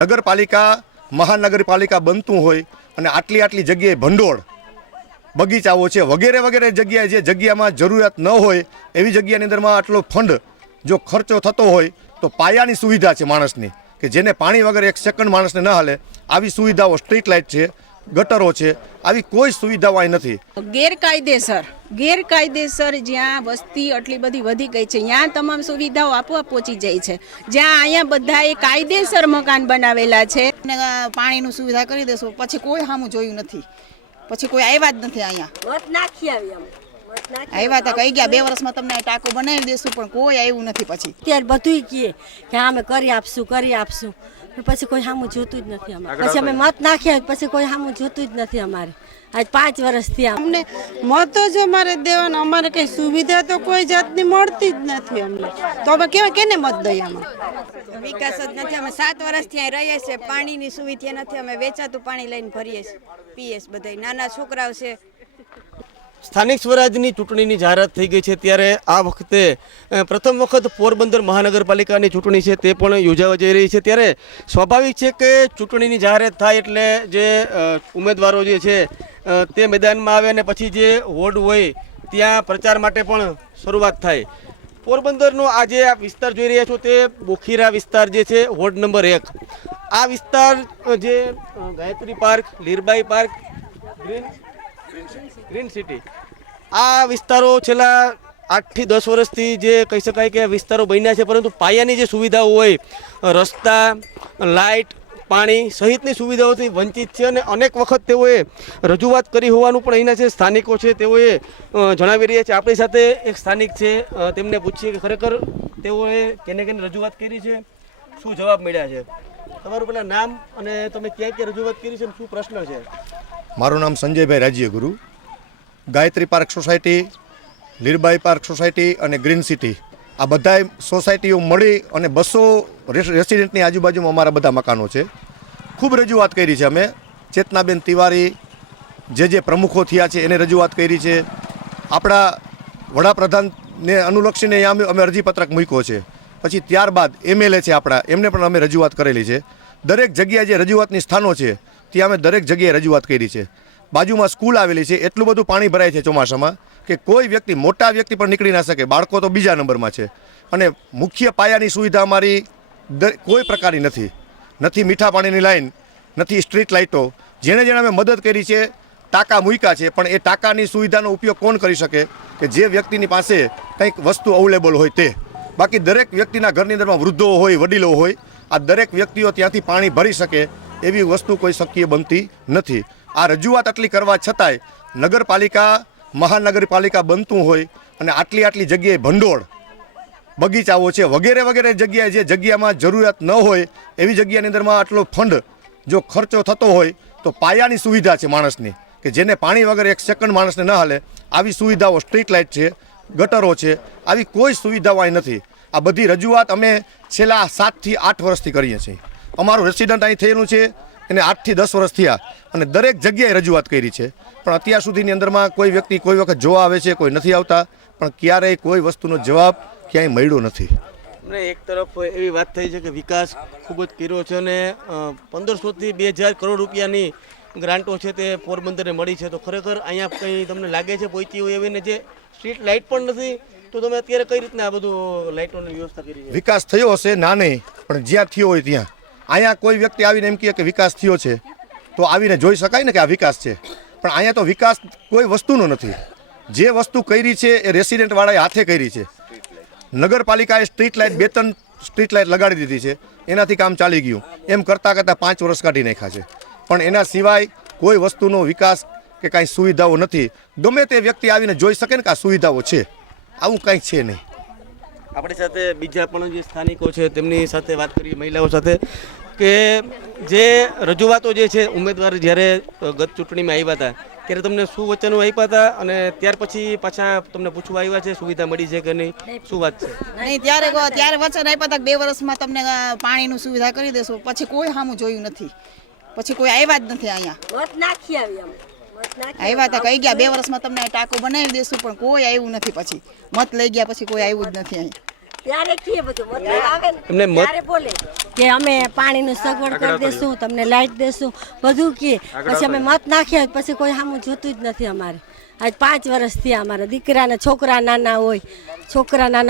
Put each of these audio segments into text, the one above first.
નગરપાલિકા મહાનગરપાલિકા બનતું હોય અને આટલી આટલી જગ્યાએ ભંડોળ બગીચાઓ છે વગેરે વગેરે જગ્યાએ જે જગ્યામાં જરૂરિયાત ન હોય એવી જગ્યાની અંદરમાં આટલો ફંડ જો ખર્ચો થતો હોય તો પાયાની સુવિધા છે માણસની કે જેને પાણી વગર એક સેકન્ડ માણસને ન હાલે આવી સુવિધાઓ સ્ટ્રીટ લાઇટ છે, ગટરો છે, આવી કોઈ સુવિધાઓ અહીં નથી। ગેરકાયદેસર જ્યાં વસ્તી આટલી બધી વધી ગઈ છે ત્યાં તમામ સુવિધાઓ આપોઆપ પહોંચી જાય છે। જ્યાં અહીંયા બધાએ કાયદેસર મકાન બનાવેલા છે પાણીની સુવિધા કરી દેશો પછી કોઈ સામું જોયું નથી, પછી કોઈ આવ્યા જ નથી। અહીંયા આવ્યા હતા કહી ગયા 2 વર્ષમાં તમને ટાંકો બનાવી દેશું પણ કોઈ આવ્યું નથી। પછી ત્યારે બધું કહે કે અમે કરી આપશું પછી કોઈ સામું જોતું જ નથી અમારે। પછી અમે મત નાખ્યા પછી કોઈ સામું જોતું જ નથી અમારે। આજ 5 વર્ષથી અમને મત જ અમારે દેવાના, અમારે કઈ સુવિધા તો કોઈ જાતની મળતી જ નથી અમને, તો અમે કેને મત દઈએ? આમાં વિકાસ જ નથી। અમે 7 વર્ષથી અહીં રહીએ છીએ, પાણીની સુવિધા નથી, અમે વેચાતું પાણી લઈને ભરીએ છીએ, પીએ છીએ, બધા નાના છોકરાઓ છે। સ્થાનિક સ્વરાજની ચૂંટણીની જાહેરાત થઈ ગઈ છે ત્યારે આ વખતે પ્રથમ વખત પોરબંદર મહાનગરપાલિકાની ચૂંટણી છે તે પણ યોજાવા જઈ રહી છે। ત્યારે સ્વાભાવિક છે કે ચૂંટણીની જાહેરાત થાય એટલે જે ઉમેદવારો જે છે તે મેદાનમાં આવે અને પછી જે વોર્ડ હોય ત્યાં પ્રચાર માટે પણ શરૂઆત થાય। પોરબંદરનો આજે આ વિસ્તાર જોઈ રહ્યા છો તે બોખીરા વિસ્તાર જે છે વોર્ડ નંબર 1। આ વિસ્તાર જે Gayatri park, Lirbai park, green city આ વિસ્તારો છેલ્લા 8 થી 10 વર્ષથી જે કહી શકાય કે વિસ્તારો બન્યા છે, પરંતુ પાયાની જે સુવિધાઓ હોય રસ્તા, લાઇટ, પાણી સહિતની સુવિધાઓથી વંચિત છે અને અનેક વખત તેઓએ રજૂઆત કરી હોવાનું પણ અહીંના જે સ્થાનિકો છે તેઓએ જણાવી રહ્યા છે। આપણી સાથે એક સ્થાનિક છે, તેમને પૂછીએ કે ખરેખર તેઓએ કેને રજૂઆત કરી છે, શું જવાબ મળ્યા છે। તમારું પેલા નામ અને તમે ક્યાં ક્યાં રજૂઆત કરી છે અને શું પ્રશ્ન છે? મારું નામ Sanjaybhai Rajyaguru. Gayatri park society, Lirbai park society અને ગ્રીન સિટી આ બધાય સોસાયટીઓ મળી અને 200 રેસિડેન્ટની આજુબાજુમાં અમારા બધા મકાનો છે। ખૂબ રજૂઆત કરી છે અમે, ચેતનાબેન તિવારી જે પ્રમુખો થયા છે એને રજૂઆત કરી છે, આપણા વડાપ્રધાનને અનુલક્ષીને અમે અરજીપત્રક મૂક્યો છે, પછી ત્યારબાદ MLA છે આપણા એમને પણ અમે રજૂઆત કરેલી છે। દરેક જગ્યાએ જે રજૂઆતની સ્થાનો છે ત્યાં અમે દરેક જગ્યાએ રજૂઆત કરી છે। બાજુમાં સ્કૂલ આવેલી છે, એટલું બધું પાણી ભરાય છે ચોમાસામાં કે કોઈ વ્યક્તિ, મોટા વ્યક્તિ પણ નીકળી ના શકે, બાળકો તો બીજા નંબરમાં છે। અને મુખ્ય પાયાની સુવિધા અમારી કોઈ પ્રકારની નથી મીઠા પાણીની લાઈન, નથી સ્ટ્રીટ લાઇટો। જેણે અમે મદદ કરી છે, ટાંકા મૂક્યા છે, પણ એ ટાંકાની સુવિધાનો ઉપયોગ કોણ કરી શકે કે જે વ્યક્તિની પાસે કંઈક વસ્તુ અવેલેબલ હોય તે। બાકી દરેક વ્યક્તિના ઘરની અંદરમાં વૃદ્ધો હોય, વડીલો હોય, આ દરેક વ્યક્તિઓ ત્યાંથી પાણી ભરી શકે એવી વસ્તુ કોઈ શક્ય બનતી નથી। આ રજૂઆત આટલી કરવા છતાંય નગરપાલિકા મહાનગરપાલિકા બનતું હોય અને આટલી આટલી જગ્યાએ ભંડોળ બગીચાઓ છે વગેરે વગેરે જગ્યાએ જે જગ્યામાં જરૂરિયાત ન હોય એવી જગ્યાની અંદરમાં આટલો ફંડ જો ખર્ચો થતો હોય તો પાયાની સુવિધા છે માણસની કે જેને પાણી વગર એક સેકન્ડ માણસને ન હાલે આવી સુવિધાઓ સ્ટ્રીટ લાઇટ છે, ગટરો છે, આવી કોઈ સુવિધાઓ અહીં નથી। આ બધી રજૂઆત અમે છેલ્લા 7 થી 8 વર્ષથી કરીએ છીએ। અમારું રેસિડન્ટ અહીં થયેલું છે એને 8 થી 10 વર્ષ થયા અને દરેક જગ્યાએ રજૂઆત કરી છે, પણ અત્યાર સુધીની અંદરમાં કોઈ વ્યક્તિ કોઈ વખત જોવા આવે છે, કોઈ નથી આવતા, પણ ક્યારેય કોઈ વસ્તુનો જવાબ ક્યાંય મળ્યો નથી। એક તરફ એવી વાત થઈ છે કે વિકાસ ખૂબ જ કર્યો છે અને 1500 થી 2000 કરોડ રૂપિયાની ગ્રાન્ટો છે તે પોરબંદરને મળી છે, તો ખરેખર અહીંયા કંઈ તમને લાગે છે પહોંચી હોય એવી ને જે સ્ટ્રીટ લાઇટ પણ નથી, તો તમે અત્યારે કઈ રીતના આ બધું લાઇટોની વ્યવસ્થા કરી છે? વિકાસ થયો હશે ના નહીં, પણ જ્યાં થયો હોય ત્યાં અહીંયા કોઈ વ્યક્તિ આવીને એમ કહે કે વિકાસ થયો છે તો આવીને જોઈ શકાય ને કે આ વિકાસ છે, પણ અહીંયા તો વિકાસ કોઈ વસ્તુનો નથી। જે વસ્તુ કરી છે એ રેસિડેન્ટવાળાએ હાથે કરી છે। નગરપાલિકાએ સ્ટ્રીટ લાઇટ 2-3 સ્ટ્રીટ લાઇટ લગાડી દીધી છે, એનાથી કામ ચાલી ગયું, એમ કરતાં 5 વર્ષ કાઢી નાખ્યા છે, પણ એના સિવાય કોઈ વસ્તુનો વિકાસ કે કાંઈ સુવિધાઓ નથી। ગમે તે વ્યક્તિ આવીને જોઈ શકે ને કે આ સુવિધાઓ છે, આવું કાંઈ છે નહીં। આપણી સાથે બીજા પણ જે સ્થાનિકો છે તેમની સાથે વાત કરીએ, મહિલાઓ સાથે, કે જે રજૂઆતો જે છે ઉમેદવાર જ્યારે ગત ચૂંટણીમાં આવ્યા હતા ત્યારે તમને શું વચનો આપ્યા હતા અને ત્યાર પછી પાછા તમને પૂછવા આવ્યા છે સુવિધા મળી છે કે નહીં, શું વાત છે? નહીં, ત્યારે વચન આપ્યા હતા 2 વર્ષમાં તમને પાણીની સુવિધા કરી દેશું, પછી કોઈ સામું જોયું નથી, પછી કોઈ આવ્યા જ નથી। અહીંયા આવ્યા હતા કહી ગયા 2 વર્ષમાં તમને ટાંકો બનાવી દેશું પણ કોઈ આવ્યું નથી। પછી મત લઈ ગયા પછી કોઈ આવ્યું જ નથી અહીં। ત્યારે કીએ બધું મતલબ આવે ને એમને મત ત્યારે બોલે કે અમે પાણીનું સગવડ કરી દેશું, તમને લાઈટ દેશું, બધું કીએ. પછી અમે મત નાખ્યા પછી કોઈ સામું જોતું જ નથી અમારે. આજ 5 વર્ષ થયા. અમારા દીકરાના છોકરા નાના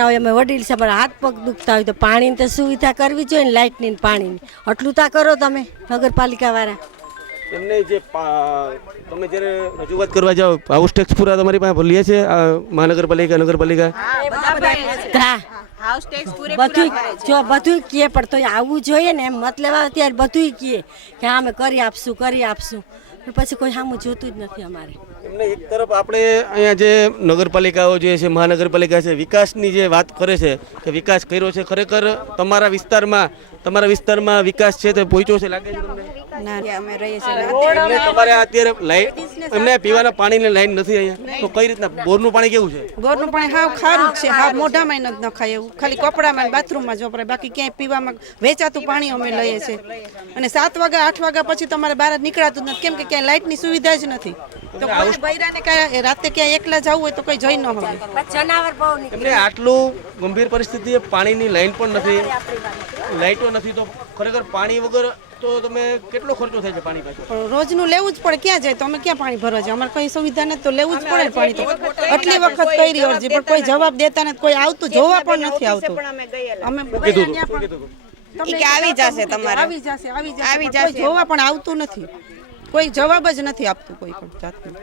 હોય, અમે વડીલ છે, અમારા હાથ પગ દુખતા હોય તો પાણીની તો સુવિધા કરવી જોઈએ ને, લાઇટની ને પાણીની. આટલું તા કરો તમે નગરપાલિકાવાળા. એમને જે તમે જ્યારે રજૂઆત કરવા જાઓ હાઉસ ટેક્સ પૂરા તમારી પાસે લે છે મહાનગરપાલિકા નગરપાલિકા? હાઉસ ટેક્સ બધું જો બધું કહે પણ તો આવવું જોઈએ ને. એમ મત લેવા ત્યારે બધું કહે કે હા અમે કરી આપશું પણ પછી કોઈ સામું જોતું જ નથી અમારે. એમને એક તરફ આપણે અહીંયા જે નગરપાલિકાઓ જે છે મહાનગરપાલિકા છે વિકાસની જે વાત કરે છે કે વિકાસ કર્યો છે, ખરેખર તમારા વિસ્તારમાં વિકાસ છે તે પહોંચ્યો છે લાગે છે તમને? ના અમે રહીએ છીએ એમને તમારે અત્યારે લાઈટ એમને પીવાના પાણીની લાઈન નથી અહીંયા, તો કઈ રીતના બોરનું પાણી કેવું છે? બોરનું પાણી હાવ ખારું જ છે, હાવ મોઢામાં નથી નખાય એવું, ખાલી કપડામાં ને બાથરૂમમાં જ વપરાય, બાકી ક્યાંય પીવામાં વેચાતું પાણી અમે લઈએ છીએ. અને 7 વાગ્યા 8 વાગ્યા પછી તમારે બહાર નીકળાતું જ નથી, કેમ કે ક્યાંય લાઇટની સુવિધા જ નથી. તો કોઈ બૈરાને કાંઈ રાતે ક્યાંય એકલા જવું હોય તો કોઈ જઈ ન હોય. જનાવર બહુ નીકળે. એમને આટલું ગંભીર પરિસ્થિતિ, પાણીની લાઈન પણ નથી, લાઇટો નથી, તો ખરેખર પાણી વગર તો તમે કેટલો ખર્ચો થાય છે પાણી પાછળ? પણ રોજનું લેવું જ પડે, ક્યાં જાય તો અમે ક્યાં પાણી ભરવા જાય? અમારે કઈ સુવિધા નથી તો લેવું જ પડે પાણી. તો આટલી વખત કરી અરજી પણ કોઈ જવાબ દેતા નથી, કોઈ આવતું જોવા પણ નથી આવતું. અમે આવી જશે તમારે, આવી જશે કોઈ જોવા પણ આવતું નથી, કોઈ જવાબ જ નથી આપતું કોઈ પણ જાતનું.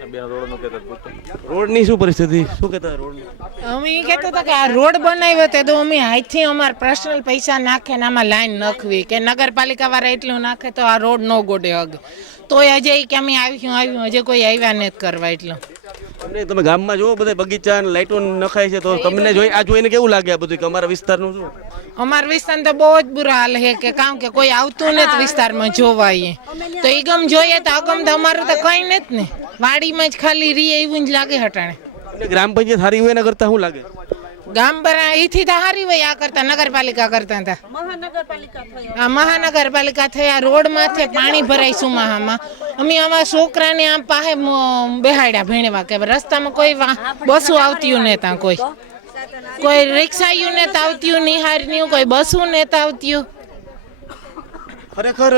રોડની શું પરિસ્થિતિ, શું કહેતા રોડની? અમે એ કહેતા હતા કે આ રોડ બનાવ્યો તે તો અમે હાથથી અમારા પર્સનલ પૈસા નાખે ને આમાં લાઈન નાખવી કે નગરપાલિકા વાળા એટલું નાખે તો આ રોડ નો ગોડે હગ. તોય અજય કે અમે આવ્યું હજે કોઈ આવ્યા નથી કરવા. એટલું તમે ગામમાં જો બધા બગીચા અને લાઇટો નખાય છે તો તમને જોઈને કેવું લાગે આ બધું કે અમારા વિસ્તારનું શું? અમારા વિસ્તાર તો બહુ જ બુરા હાલ છે કે કારણ કે કોઈ આવતું નથી વિસ્તારમાં જોવા. તો ઈ ગમ જોઈએ તો અગમ તો અમારું તો કઈ નથી ને, વાડીમાં જ ખાલી રીએ એવું જ લાગે હટાણે. ગ્રામ પંચાયત સારી હોય એના કરતા શું લાગે? ગામ બરા એથી તો હારી હોય, આ કરતા નગરપાલિકા કરતા હતા. મહાનગરપાલિકા થયા, રોડ માથે પાણી ભરાય સુમાહામાં. અમે આવા છોકરાને આમ પાસે બેહાડ્યા ભણવા કે રસ્તામાં કોઈ બસો આવતી નતા, કોઈ રિક્ષાયું નેતા આવતી નિહારની, કોઈ બસું નેતા આવતી. ખરેખર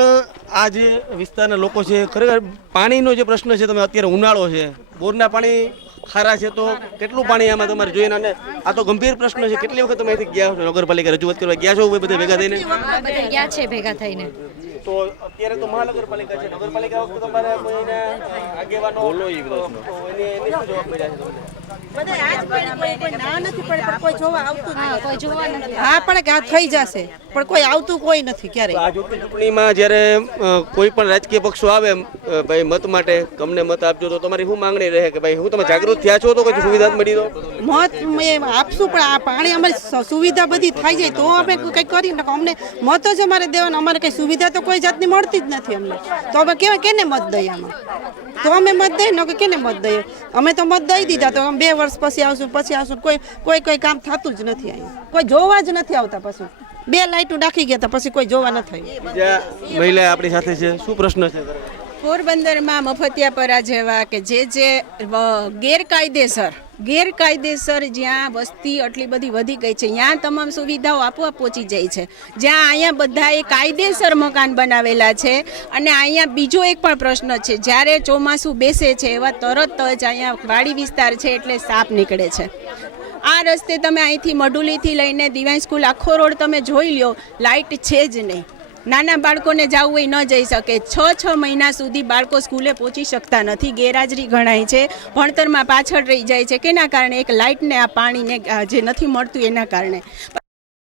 આ જે વિસ્તારના લોકો છે, ખરેખર પાણીનો જે પ્રશ્ન છે, તમે અત્યારે ઉનાળો છે, બોરના પાણી ખારા છે તો કેટલું પાણી આમાં તમારે જોઈએ? અને આ તો ગંભીર પ્રશ્ન છે. કેટલી વખત તમે અહીંથી ગયા છો નગરપાલિકા રજૂઆત કરવા ગયા છો બધા ભેગા થઈને? ગયા છે ભેગા થઈને. તો અત્યારે તો મહાનગરપાલિકા છે, નગરપાલિકા વખતે તમારે કોઈને આગેવાનો બોલો એ પ્રશ્ન એને શું જવાબ મળ્યા છે તમને? હા પણ કે આ થઈ જશે પણ કોઈ આવતું કોઈ નથી ક્યારેય. આ ચૂંટણીમાં જ્યારે કોઈ પણ રાજકીય પક્ષો આવે ભાઈ મત માટે તમને મત આપજો, તો તમારી શું માંગણી રહે કે ભાઈ હું તમે જાગૃત થયા છો તો કોઈ સુવિધા મળી દો? મત આપશું પણ આ પાણી અમારી સુવિધા બધી થઈ જાય તો અમે કંઈક કરી નાખો. અમને મત જ અમારે દેવાના, અમારે કઈ સુવિધા તો કોઈ જાતની મળતી જ નથી અમને. તો અમે કેને મત દઈએ? આમાં તો અમે મત દઈએ ને કેને મત દઈએ? અમે તો મત દઈ દીધા, તો 2 વર્ષ પછી આવશું કોઈ કામ થતું જ નથી. અહીંયા કોઈ જોવા જ નથી આવતા. પછી 2 લાઈટો નાખી ગયા પછી કોઈ જોવા નથી આવ્યું. બીજા મહિલા આપણી સાથે છે, શું પ્રશ્ન છે? પોરબંદરમાં મફતિયાપરા જેવા કે જે ગેરકાયદેસર જ્યાં વસ્તી આટલી બધી વધી ગઈ છે, ત્યાં તમામ સુવિધાઓ આપોઆપ પહોંચી જાય છે. જ્યાં અહીંયા બધાએ કાયદેસર મકાન બનાવેલા છે. અને અહીંયા બીજો એક પણ પ્રશ્ન છે, જ્યારે ચોમાસું બેસે છે એવા તરત જ અહીંયા વાડી વિસ્તાર છે એટલે સાપ નીકળે છે. આ રસ્તે તમે અહીંથી મઢુલીથી લઈને દિવાઈ સ્કૂલ આખો રોડ તમે જોઈ લ્યો, લાઇટ છે જ નહીં. નાના બાળકોને જવું હોય ન જઈ શકે. 6 મહિના સુધી બાળકો સ્કૂલે પહોંચી શકતા નથી, ગેરહાજરી ગણાય છે, ભણતરમાં પાછળ રહી જાય છે. કેના કારણે? એક લાઇટને આ પાણીને જે નથી મળતું એના કારણે.